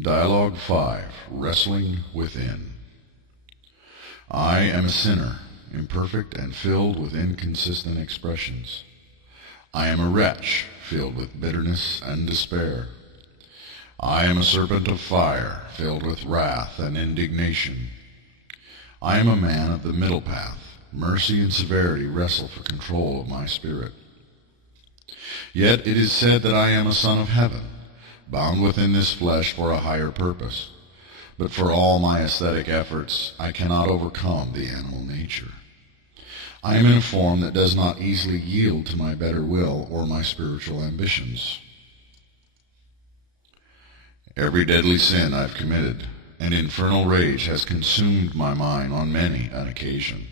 Dialogue 5, Wrestling Within. I am a sinner, imperfect and filled with inconsistent expressions. I am a wretch, filled with bitterness and despair. I am a serpent of fire, filled with wrath and indignation. I am a man of the middle path. Mercy and severity wrestle for control of my spirit. Yet it is said that I am a son of heaven, bound within this flesh for a higher purpose. But for all my aesthetic efforts, I cannot overcome the animal nature. I am in a form that does not easily yield to my better will or my spiritual ambitions. Every deadly sin I've committed, an infernal rage has consumed my mind on many an occasion.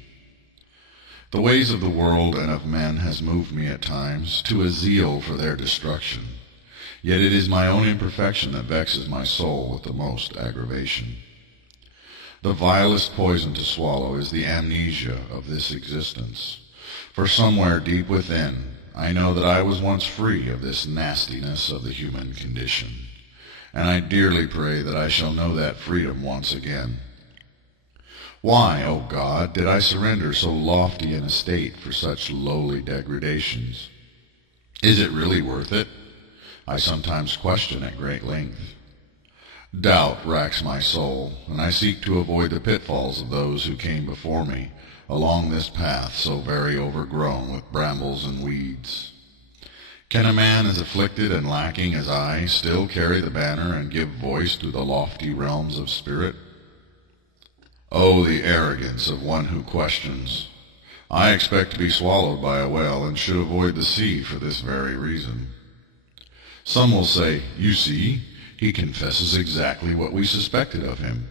The ways of the world and of men has moved me at times to a zeal for their destruction. Yet it is my own imperfection that vexes my soul with the most aggravation. The vilest poison to swallow is the amnesia of this existence. For somewhere deep within, I know that I was once free of this nastiness of the human condition, and I dearly pray that I shall know that freedom once again. Why, O God, did I surrender so lofty an estate for such lowly degradations? Is it really worth it? I sometimes question at great length. Doubt racks my soul, and I seek to avoid the pitfalls of those who came before me along this path so very overgrown with brambles and weeds. Can a man as afflicted and lacking as I still carry the banner and give voice to the lofty realms of spirit? Oh, the arrogance of one who questions! I expect to be swallowed by a whale and should avoid the sea for this very reason. Some will say, "You see, he confesses exactly what we suspected of him."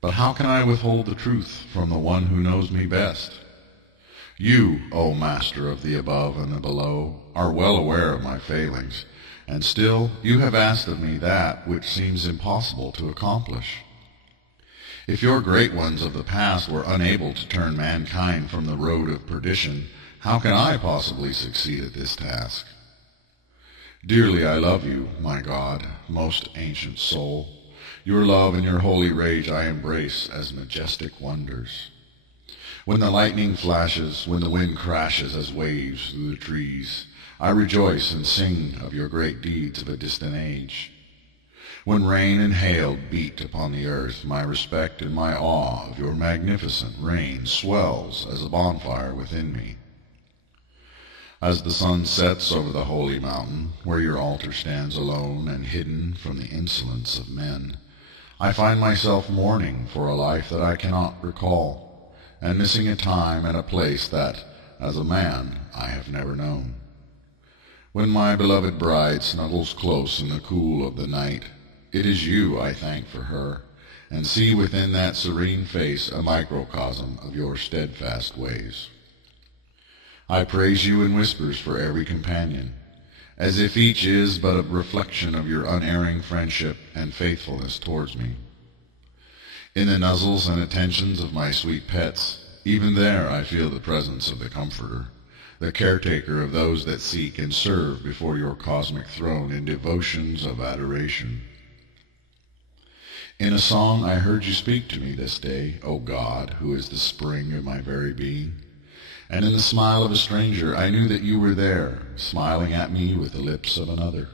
But how can I withhold the truth from the one who knows me best? You, O Master of the above and the below, are well aware of my failings, and still you have asked of me that which seems impossible to accomplish. If your great ones of the past were unable to turn mankind from the road of perdition, how can I possibly succeed at this task? Dearly I love you, my God, most ancient soul. Your love and your holy rage I embrace as majestic wonders. When the lightning flashes, when the wind crashes as waves through the trees, I rejoice and sing of your great deeds of a distant age. When rain and hail beat upon the earth, my respect and my awe of your magnificent reign swells as a bonfire within me. As the sun sets over the holy mountain, where your altar stands alone and hidden from the insolence of men, I find myself mourning for a life that I cannot recall, and missing a time and a place that, as a man, I have never known. When my beloved bride snuggles close in the cool of the night, it is you I thank for her, and see within that serene face a microcosm of your steadfast ways. I praise you in whispers for every companion, as if each is but a reflection of your unerring friendship and faithfulness towards me. In the nuzzles and attentions of my sweet pets, even there I feel the presence of the Comforter, the caretaker of those that seek and serve before your cosmic throne in devotions of adoration. In a song I heard you speak to me this day, O God, who is the spring of my very being. And in the smile of a stranger I knew that you were there, smiling at me with the lips of another.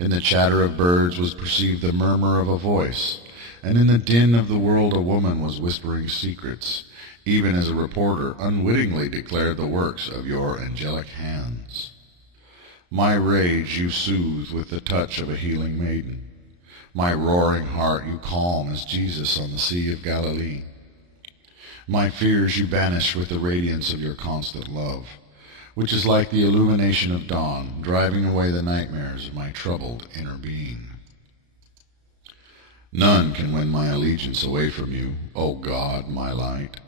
In the chatter of birds was perceived the murmur of a voice, and in the din of the world a woman was whispering secrets, even as a reporter unwittingly declared the works of your angelic hands. My rage you soothe with the touch of a healing maiden. My roaring heart you calm as Jesus on the Sea of Galilee. My fears you banish with the radiance of your constant love, which is like the illumination of dawn, driving away the nightmares of my troubled inner being. None can win my allegiance away from you, O God, my light,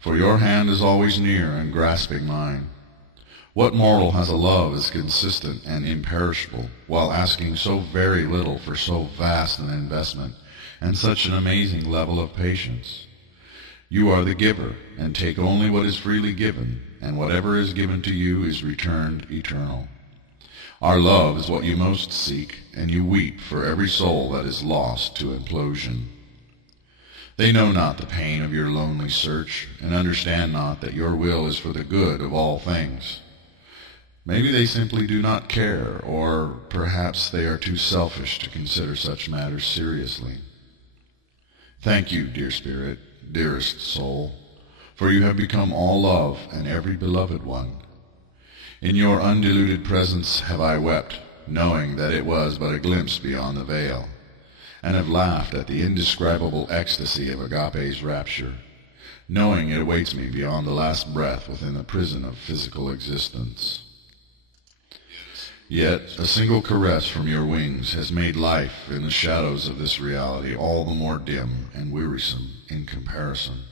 for your hand is always near and grasping mine. What mortal has a love as consistent and imperishable, while asking so very little for so vast an investment and such an amazing level of patience? You are the giver, and take only what is freely given, and whatever is given to you is returned eternal. Our love is what you most seek, and you weep for every soul that is lost to implosion. They know not the pain of your lonely search, and understand not that your will is for the good of all things. Maybe they simply do not care, or perhaps they are too selfish to consider such matters seriously. Thank you, dear Spirit, dearest soul, for you have become all love and every beloved one. In your undiluted presence have I wept, knowing that it was but a glimpse beyond the veil, and have laughed at the indescribable ecstasy of agape's rapture, knowing it awaits me beyond the last breath within the prison of physical existence. Yet a single caress from your wings has made life in the shadows of this reality all the more dim and wearisome in comparison.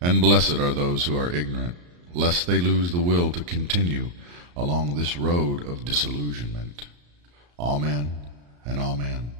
And blessed are those who are ignorant, lest they lose the will to continue along this road of disillusionment. Amen and amen.